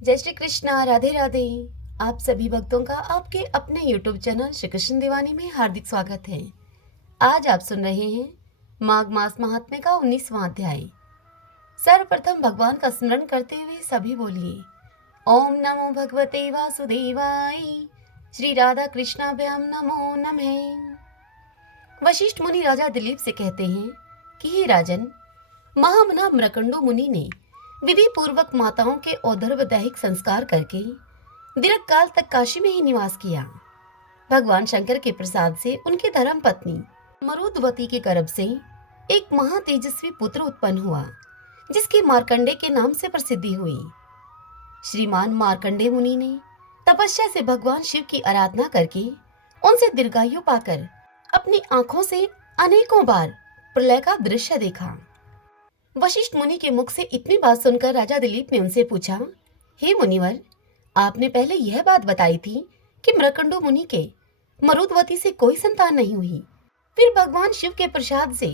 जय श्री कृष्णा, राधे राधे। आप सभी भक्तों का आपके अपने YouTube चैनल श्री कृष्ण दीवानी में हार्दिक स्वागत है। आज आप सुन रहे हैं माघ मास महात्म्य का 19वां अध्याय। सर्वप्रथम भगवान का स्मरण करते हुए सभी बोलिए ओम नमो भगवते वासुदेवाय। श्री राधा कृष्णाभ्याम नमो नमः। वशिष्ठ मुनि राजा दिलीप से कहते हैं कि हे राजन, महामना मृकंडो मुनि ने विधि पूर्वक माताओं के औदर्भ दैहिक संस्कार करके दीर्घ काल तक काशी में ही निवास किया। भगवान शंकर के प्रसाद से उनकी धर्म पत्नी मरुदवती के गर्भ से एक महातेजस्वी पुत्र उत्पन्न हुआ, जिसकी मार्कंडे के नाम से प्रसिद्धि हुई। श्रीमान मार्कंडे मुनि ने तपस्या से भगवान शिव की आराधना करके उनसे दीर्घायु पाकर अपनी आंखों से अनेकों बार प्रलय का दृश्य देखा। वशिष्ठ मुनि के मुख से इतनी बात सुनकर राजा दिलीप ने उनसे पूछा, हे मुनिवर, आपने पहले यह बात बताई थी कि मृकंडो मुनि के मरुदवती से कोई संतान नहीं हुई, फिर भगवान शिव के प्रसाद से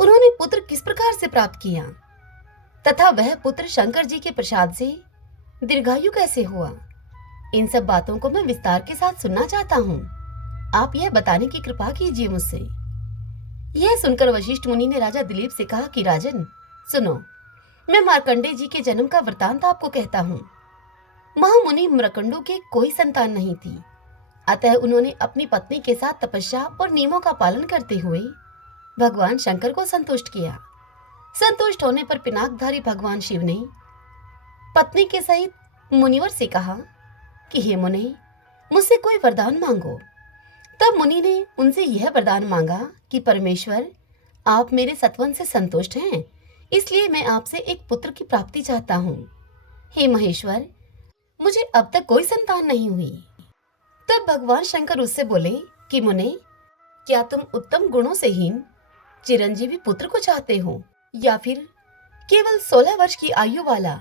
उन्होंने पुत्र किस प्रकार से प्राप्त किया तथा वह पुत्र शंकर जी के प्रसाद से दीर्घायु कैसे हुआ? इन सब बातों को मैं विस्तार के साथ सुनना चाहता हूँ। आप यह बताने की कृपा कीजिए मुझसे। यह सुनकर वशिष्ठ मुनि ने राजा दिलीप से कहा कि राजन सुनो, मैं मार्कंडे जी के जन्म का वृतांत आपको कहता हूँ। महामुनि मृकंडो के कोई संतान नहीं थी, अतः उन्होंने अपनी पत्नी के साथ तपस्या और नियमों का पालन करते हुए भगवान शंकर को संतुष्ट किया। संतुष्ट होने पर पिनाकधारी भगवान शिव ने पत्नी के सहित मुनिवर से कहा कि हे मुनि, मुझसे कोई वरदान मांगो। तब मुनि ने उनसे यह वरदान मांगा कि परमेश्वर, आप मेरे सत्वन से संतुष्ट हैं, इसलिए मैं आपसे एक पुत्र की प्राप्ति चाहता हूँ। हे महेश्वर, मुझे अब तक कोई संतान नहीं हुई। तब भगवान शंकर उससे बोले कि मुने, क्या तुम उत्तम गुणों से हीन चिरंजीवी पुत्र को चाहते हो, या फिर केवल 16 वर्ष की आयु वाला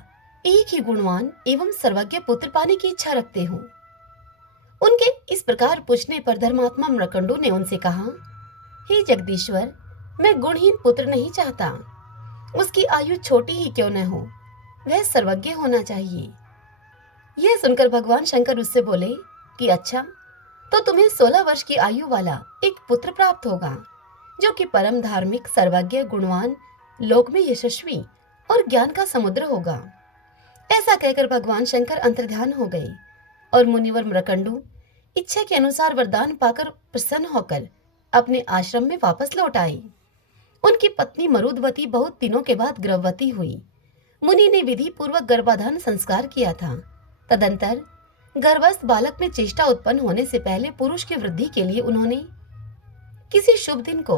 एक ही गुणवान एवं सर्वज्ञ पुत्र पाने की इच्छा रखते हो? उनके इस प्रकार पूछने पर धर्मात्मा मृकंडो ने उनसे कहा, हे जगदीश्वर, मैं गुणहीन पुत्र नहीं चाहता। उसकी आयु छोटी ही क्यों न हो, वह सर्वज्ञ होना चाहिए। यह सुनकर भगवान शंकर उससे बोले कि अच्छा, तो तुम्हें 16 वर्ष की आयु वाला एक पुत्र प्राप्त होगा, जो कि परम धार्मिक, सर्वज्ञ, गुणवान, लोक में यशस्वी और ज्ञान का समुद्र होगा। ऐसा कहकर भगवान शंकर अंतर्ध्यान हो गए और मुनिवर मृकंडु इच्छा के अनुसार वरदान पाकर प्रसन्न होकर अपने आश्रम में वापस लौट आए। उनकी पत्नी मरुदवती बहुत दिनों के बाद गर्भवती हुई। मुनि ने विधि पूर्वक गर्भाधान संस्कार किया था। तदंतर गर्भस्थ बालक में चेष्टा उत्पन्न होने से पहले पुरुष की वृद्धि के लिए उन्होंने किसी शुभ दिन को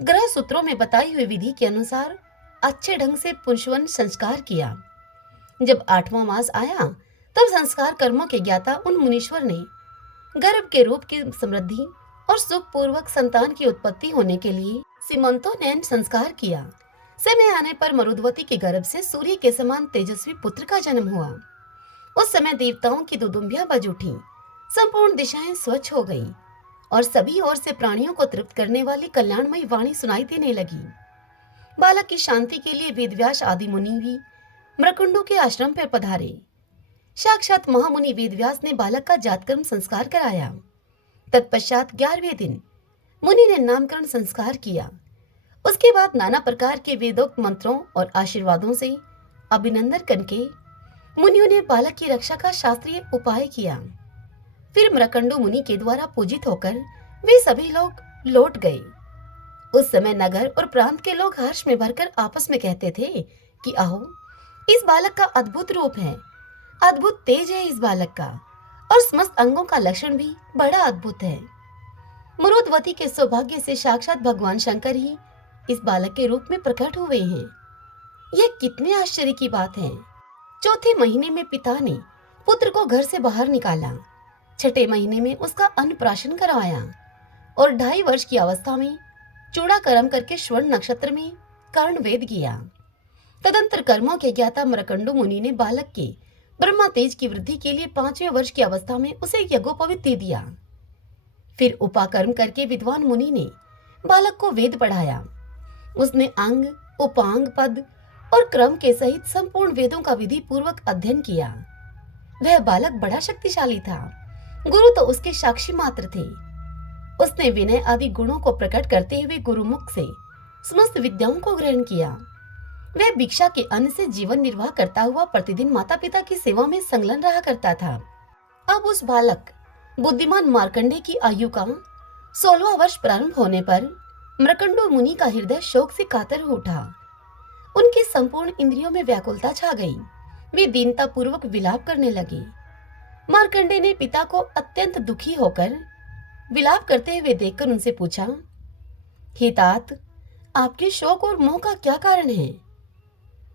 ग्रह सूत्रों में बताई हुई विधि के अनुसार अच्छे ढंग से पुंसवन संस्कार किया। जब 8वां मास आया, तब संस्कार कर्मों के ज्ञाता उन मुनीश्वर ने गर्भ के रूप की समृद्धि और सुख पूर्वक संतान की उत्पत्ति होने के लिए सीमंतोनयन संस्कार किया। समय आने पर मरुदवती के गर्भ से सूर्य के समान तेजस्वी पुत्र का जन्म हुआ। उस समय देवताओं की दुदुम्बियां बज उठी, संपूर्ण दिशाएं स्वच्छ हो गईं और सभी ओर से प्राणियों को तृप्त करने वाली कल्याणमयी वाणी सुनाई देने लगी। बालक की शांति के लिए वेदव्यास आदि मुनि भी मृकुंडों के आश्रम पर पधारे। साक्षात महामुनि वेदव्यास ने बालक का जातकर्म संस्कार कराया। तत्पश्चात 11वें दिन मुनि ने नामकरण संस्कार किया। उसके बाद नाना प्रकार के वेदोक्त मंत्रों और आशीर्वादों से अभिनंदन करके मुनियों ने बालक की रक्षा का शास्त्रीय उपाय किया। फिर मृकंडो मुनि के द्वारा पूजित होकर वे सभी लोग लौट गए। उस समय नगर और प्रांत के लोग हर्ष में भरकर आपस में कहते थे कि आओ, इस बालक का अद्भुत रूप है, अद्भुत तेज है इस बालक का, और समस्त अंगों का लक्षण भी बड़ा अद्भुत है। मरुदवती के सौभाग्य से साक्षात भगवान शंकर ही इस बालक के रूप में प्रकट हुए हैं। यह कितने आश्चर्य की बात है। चौथे महीने में पिता ने पुत्र को घर से बाहर निकाला। छठे महीने में उसका अन्नप्राशन करवाया और 2.5 वर्ष की अवस्था में चूड़ाकर्म करके स्वर्ण नक्षत्र में कर्णवेद किया। तदंतर कर्मों के ज्ञाता मृकंडो मुनि ने बालक के ब्रह्मा तेज की वृद्धि के लिए 5वें वर्ष की अवस्था में उसे यज्ञोपवीत दे दिया। फिर उपाकर्म करके विद्वान मुनि ने बालक को वेद पढ़ाया। उसने अंग, उपांग, पद और क्रम के सहित संपूर्ण वेदों का विधि पूर्वक अध्ययन किया वह बालक बड़ा शक्तिशाली था। गुरु तो उसके साक्षी मात्र थे। उसने विनय आदि गुणों को प्रकट करते हुए गुरुमुख से समस्त विद्याओं को ग्रहण किया। वह भिक्षा के अन्न से जीवन निर्वाह करता हुआ प्रतिदिन माता पिता की सेवा में संलग्न रहा करता था। अब उस बालक बुद्धिमान मार्कंडे की आयु का 16वां वर्ष प्रारंभ होने पर मृकंडो मुनि का हृदय शोक से कातर हो उठा। उनके संपूर्ण इंद्रियों में व्याकुलता छा गई। वे दीनता पूर्वक विलाप करने लगे। मार्कंडे ने पिता को अत्यंत दुखी होकर विलाप करते हुए देखकर उनसे पूछा, हे तात, आपके शोक और मोह का क्या कारण है?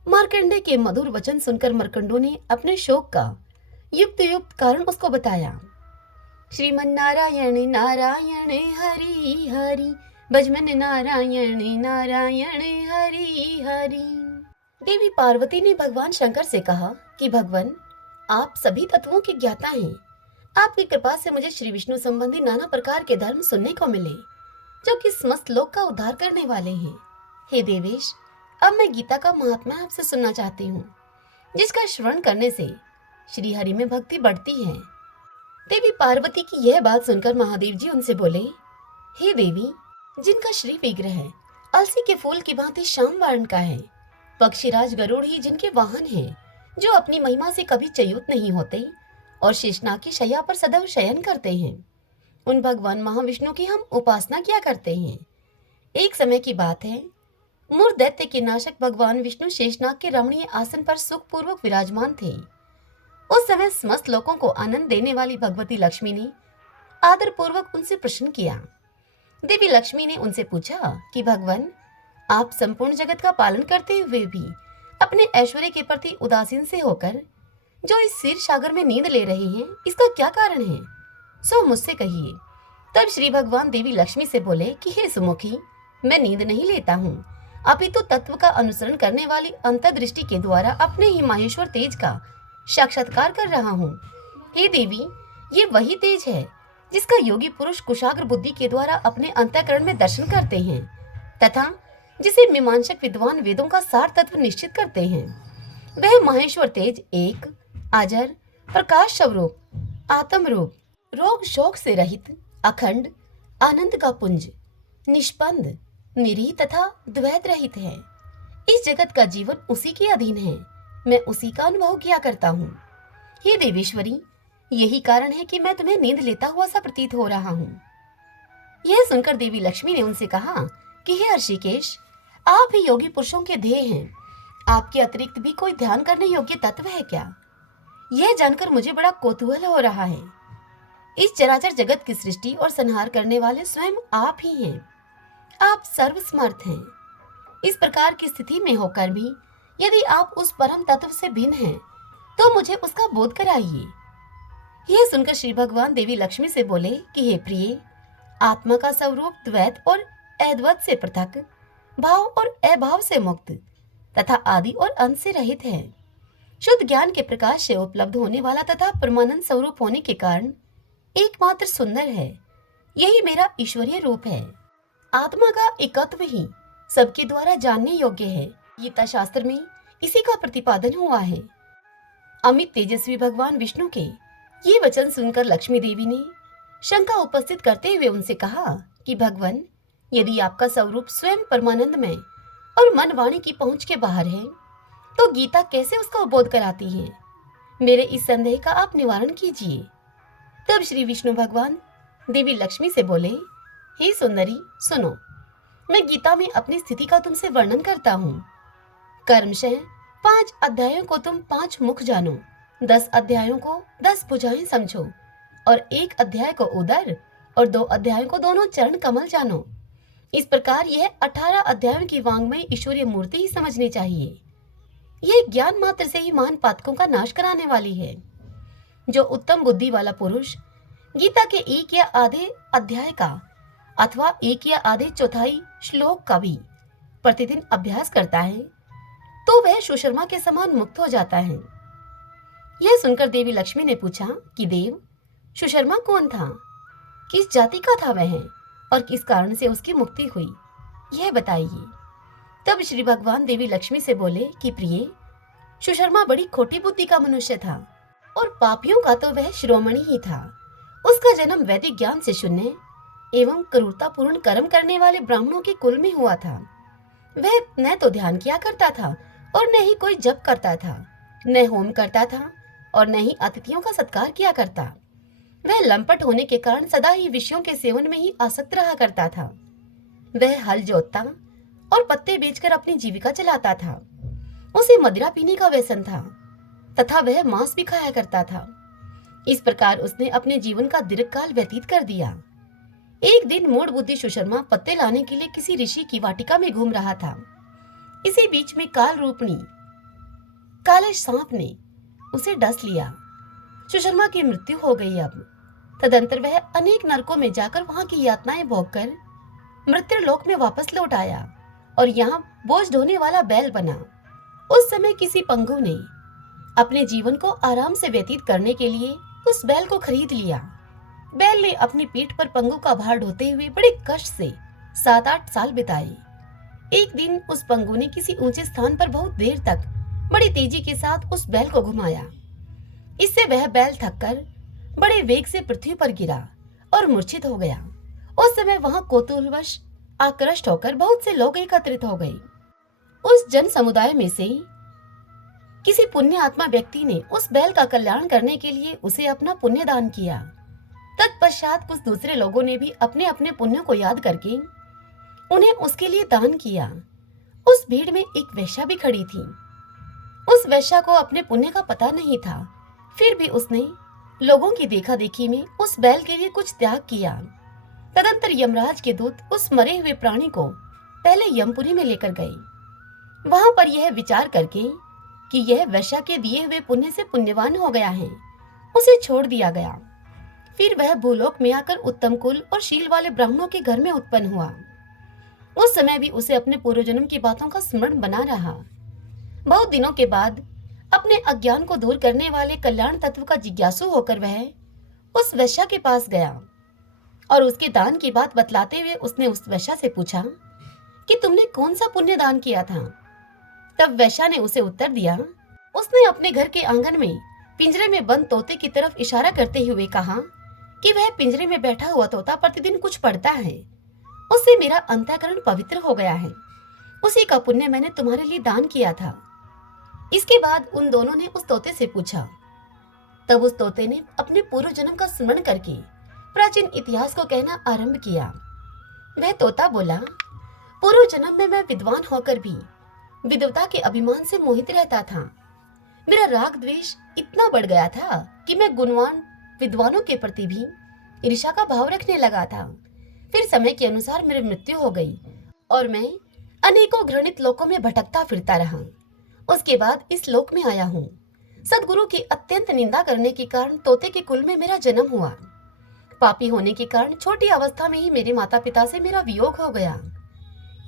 मार्कंडे के मधुर वचन सुनकर मर्कंडो ने अपने शोक का युक्त युक्त कारण उसको बताया। श्रीमन नारायण नारायण हरि हरि, भजमन नारायण नारायण हरि हरि। देवी पार्वती ने भगवान शंकर से कहा कि भगवान, आप सभी तत्वों के ज्ञाता हैं। आपकी कृपा से मुझे श्री विष्णु संबंधी नाना प्रकार के धर्म सुनने को मिले, जो कि समस्त लोक का उद्धार करने वाले हैं। हे देवेश, अब मैं गीता का महात्मा आपसे सुनना चाहती हूँ, जिसका श्रवण करने से श्री हरि में भक्ति बढ़ती है। देवी पार्वती की यह बात सुनकर महादेव जी उनसे बोले, हे देवी, जिनका श्री विग्रह अलसी के फूल की भांति श्याम वर्ण का है, पक्षीराज गरुड़ ही जिनके वाहन हैं, जो अपनी महिमा से कभी च्युत नहीं होते और शेषनाग की शैया पर सदैव शयन करते हैं, उन भगवान महाविष्णु की हम उपासना किया करते हैं। एक समय की बात है, मूर दैत्य के नाशक भगवान विष्णु शेषनाग के रमणीय आसन पर सुखपूर्वक विराजमान थे। उस समय समस्त लोगों को आनंद देने वाली भगवती लक्ष्मी ने आदर पूर्वक उनसे प्रश्न किया। देवी लक्ष्मी ने उनसे पूछा कि भगवान, आप संपूर्ण जगत का पालन करते हुए भी अपने ऐश्वर्य के प्रति उदासीन से होकर जो इस क्षीर सागर में नींद ले रहे हैं, इसका क्या कारण है? सो मुझसे कहिए। तब श्री भगवान देवी लक्ष्मी से बोले कि हे सुमुखी, मैं नींद नहीं लेता हूँ, अपितु तत्व का अनुसरण करने वाली अंतर्दृष्टि के द्वारा अपने ही माहेश्वर तेज का साक्षात्कार कर रहा हूँ। हे देवी, ये वही तेज है जिसका योगी पुरुष कुशाग्र बुद्धि के द्वारा अपने अंतःकरण में दर्शन करते हैं तथा जिसे मीमांसक विद्वान वेदों का सार तत्व निश्चित करते हैं। वह महेश्वर तेज एक अजर प्रकाश स्वरूप, आत्म रूप, रोग शोक से रहित, अखंड, आनंद का पुंज, निष्पंद, निरीह तथा द्वैत रहित है। इस जगत का जीवन उसी के अधीन है। मैं उसी का अनुभव किया करता हूँ। हे देवेश्वरी, यही कारण है कि मैं तुम्हें नींद लेता हुआ सा प्रतीत हो रहा हूँ। यह सुनकर देवी लक्ष्मी ने उनसे कहा कि हे ऋषिकेश, आप भी योगी पुरुषों के ध्येय हैं। आपके अतिरिक्त भी कोई ध्यान करने योग्य तत्व है क्या? यह जानकर मुझे बड़ा कौतूहल हो रहा है। इस चराचर जगत की सृष्टि और संहार करने वाले स्वयं आप ही हैं। आप सर्वसमर्थ हैं। इस प्रकार की स्थिति में होकर भी यदि आप उस परम तत्व से भिन्न हैं, तो मुझे उसका बोध कराइए। यह सुनकर श्री भगवान देवी लक्ष्मी से बोले कि हे प्रिय, आत्मा का स्वरूप द्वैत और अद्वैत से पृथक, भाव और अभाव से मुक्त तथा आदि और अंत से रहित है। शुद्ध ज्ञान के प्रकाश से उपलब्ध होने वाला तथा परमानंद स्वरूप होने के कारण एकमात्र सुंदर है। यही मेरा ईश्वरीय रूप है। आत्मा का एकत्व ही सबके द्वारा जानने योग्य है। गीता शास्त्र में इसी का प्रतिपादन हुआ है। अमित तेजस्वी भगवान विष्णु के ये वचन सुनकर लक्ष्मी देवी ने शंका उपस्थित करते हुए उनसे कहा कि भगवान, यदि आपका स्वरूप स्वयं परमानंदमय और मन वाणी की पहुंच के बाहर है, तो गीता कैसे उसका उद्बोध कराती है? मेरे इस संदेह का आप निवारण कीजिए। तब श्री विष्णु भगवान देवी लक्ष्मी से बोले, हे सुंदरी, सुनो, मैं गीता में अपनी स्थिति का तुमसे वर्णन करता हूँ। कर्मशः 5 अध्यायों को तुम 5 मुख जानो, 10 अध्यायों को 10 भुजाएं समझो और 1 अध्याय को उदर और 2 अध्यायों को दोनों चरण कमल जानो। इस प्रकार यह 18 अध्यायों की वांग्मय ईश्वरीय मूर्ति ही समझनी चाहिए। यह ज्ञान मात्र से ही महान पातकों का नाश कराने वाली है। जो उत्तम बुद्धि वाला पुरुष गीता के 1 या आधे अध्याय का अथवा 1 या आधे चौथाई श्लोक का भी प्रतिदिन अभ्यास करता है, तो वह सुशर्मा के समान मुक्त हो जाता है। यह सुनकर देवी लक्ष्मी ने पूछा कि देव, सुशर्मा कौन था? किस जाति का था वह और किस कारण से उसकी मुक्ति हुई, यह बताइए। तब श्री भगवान देवी लक्ष्मी से बोले कि प्रिय, सुशर्मा बड़ी खोटी बुद्धि का मनुष्य था। और पापियों का तो वह शिरोमणि ही था। उसका जन्म वैदिक ज्ञान से शून्य एवं क्रूरतापूर्ण कर्म करने वाले ब्राह्मणों के कुल में हुआ था। वह न तो ध्यान किया करता था और न ही कोई जप करता था, न होम करता था और न ही अतिथियों का सत्कार किया करता। वह लंपट होने के कारण सदा ही विषयों के सेवन में ही आसक्त रहा करता था। वह हल जोतता और पत्ते बेचकर अपनी जीविका चलाता था। उसे मदिरा पीने का व्यसन था तथा वह मांस भी खाया करता था। इस प्रकार उसने अपने जीवन का दीर्घकाल व्यतीत कर दिया। एक दिन मूढ़ बुद्धि सुशर्मा पत्ते लाने के लिए किसी ऋषि की वाटिका में घूम रहा था। इसी बीच में काल रूपणी काले सांप ने उसे डस लिया। सुशर्मा की मृत्यु हो गई। अब तदंतर वह अनेक नरकों में जाकर वहां की यातनाएं भोगकर मृत्युलोक में वापस लौट आया और यहाँ बोझ ढोने वाला बैल बना। उस समय किसी पंगु ने अपने जीवन को आराम से व्यतीत करने के लिए उस बैल को खरीद लिया। बैल ने अपनी पीठ पर पंगु का भार ढोते हुए बड़े कष्ट से 7-8 साल बिताए। एक दिन उस पंगु ने किसी ऊंचे स्थान पर बहुत देर तक बड़ी तेजी के साथ उस बैल को घुमाया। इससे वह बैल थककर बड़े वेग से पृथ्वी पर गिरा और मूर्छित हो गया। उस समय वहां कौतूहलवश आकृष्ट होकर बहुत से लोग एकत्रित हो गए। उस जन समुदाय में से किसी पुण्य आत्मा व्यक्ति ने उस बैल का कल्याण करने के लिए उसे अपना पुण्य दान किया। तत्पश्चात कुछ दूसरे लोगों ने भी अपने अपने पुण्यों को याद करके उन्हें उसके लिए दान किया। उस भीड़ में एक वेश्या भी खड़ी थी। उस वेश्या को अपने पुण्य का पता नहीं था, फिर भी उसने लोगों की देखा देखी में उस बैल के लिए कुछ त्याग किया। तदंतर यमराज के दूत उस मरे हुए प्राणी को पहले यमपुरी में लेकर गए। वहां पर यह विचार करके कि यह वेश्या के दिए हुए पुण्य से पुण्यवान हो गया है, उसे छोड़ दिया गया। फिर वह भूलोक में आकर उत्तम कुल और शील वाले ब्राह्मणों के घर में उत्पन्न हुआ। उस समय भी उसे अपने पूर्व जन्म की बातों का स्मरण बना रहा। बहुत दिनों के बाद अपने अज्ञान को दूर करने वाले कल्याण तत्व का जिज्ञासु होकर वह उस वेश्या के पास गया और उसके दान की बात बतलाते हुए उसने उस वेश्या से पूछा कि तुमने कौन सा पुण्य दान किया था। तब वेश्या ने उसे उत्तर दिया। उसने अपने घर के आंगन में पिंजरे में बंद तोते की तरफ इशारा करते हुए कहा कि वह पिंजरे में बैठा हुआ तोता प्रतिदिन कुछ पढ़ता है, उससे मेरा अंतःकरण पवित्र हो गया है। उसी का पुण्य मैंने तुम्हारे लिए दान किया था। इसके बाद उन दोनों ने उस तोते से पूछा। तब उस तोते ने अपने पूर्व जन्म का स्मरण करके प्राचीन इतिहास को कहना आरंभ किया। वह तोता बोला, पूर्व जन्म में मैं विद्वान होकर भी विद्वता के अभिमान से मोहित रहता था। मेरा राग द्वेष इतना बढ़ गया था कि मैं गुणवान विद्वानों के प्रति भी ईर्ष्या का भाव रखने लगा था। फिर समय के अनुसार मेरी मृत्यु हो गई और मैं अनेकों घृणित लोकों में भटकता फिरता रहा। उसके बाद इस लोक में आया हूँ। सदगुरु की अत्यंत निंदा करने के कारण तोते के कुल में मेरा जन्म हुआ। पापी होने के कारण छोटी अवस्था में ही मेरे माता पिता से मेरा वियोग हो गया।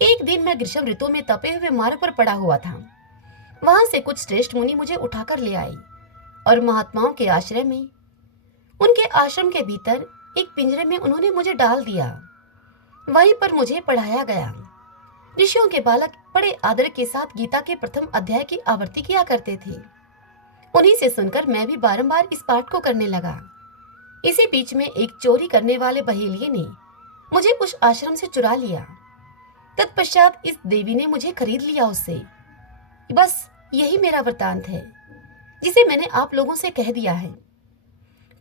एक दिन मैं ग्रीष्म ऋतु में तपे हुए मार्ग पर पड़ा हुआ था। वहां से कुछ श्रेष्ठ मुनि मुझे उठाकर ले आए और महात्माओं के आश्रय में उनके आश्रम के भीतर एक पिंजरे में उन्होंने मुझे डाल दिया। वहीं पर मुझे पढ़ाया गया। ऋषियों के बालक बड़े आदर के साथ गीता के प्रथम अध्याय की आवृत्ति किया करते थे। उन्हीं से सुनकर मैं भी बारंबार इस पाठ को करने लगा। इसी बीच में एक चोरी करने वाले बहेलिये ने मुझे उस आश्रम से चुरा लिया। तत्पश्चात इस देवी ने मुझे खरीद लिया उससे। बस यही मेरा वृतांत है, जिसे मैंने आप लोगों से कह दिया है।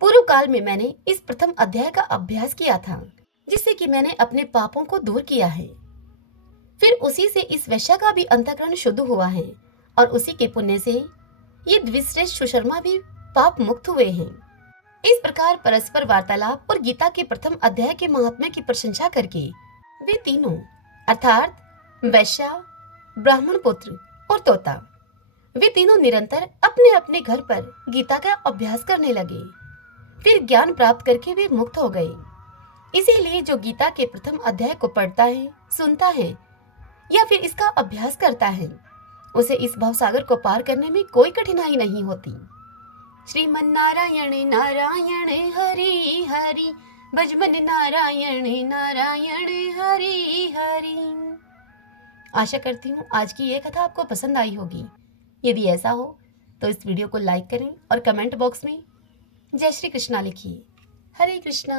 पूर्व काल में मैंने इस प्रथम अध्याय का अभ्यास किया था, जिससे कि मैंने अपने पापों को दूर किया है। फिर उसी से इस वेश्या का भी अंतःकरण शुद्ध हुआ है और उसी के पुण्य से ये द्विश्रेष्ठ सुशर्मा भी पाप मुक्त हुए हैं। इस प्रकार परस्पर वार्तालाप और गीता के प्रथम अध्याय के महात्म्य की प्रशंसा करके वे तीनों अर्थात वैश्या, ब्राह्मण पुत्र और तोता, वे तीनों निरंतर अपने अपने घर पर गीता का अभ्यास करने लगे। फिर ज्ञान प्राप्त करके वे मुक्त हो गए। इसीलिए जो गीता के प्रथम अध्याय को पढ़ता है, सुनता है या फिर इसका अभ्यास करता है, उसे इस भवसागर को पार करने में कोई कठिनाई नहीं होती। श्रीमन नारायण नारायण हरि हरि, भजमन नारायण नारायण हरि हरि। आशा करती हूँ आज की ये कथा आपको पसंद आई होगी। यदि ऐसा हो तो इस वीडियो को लाइक करें और कमेंट बॉक्स में जय श्री कृष्णा लिखिए। हरे कृष्णा।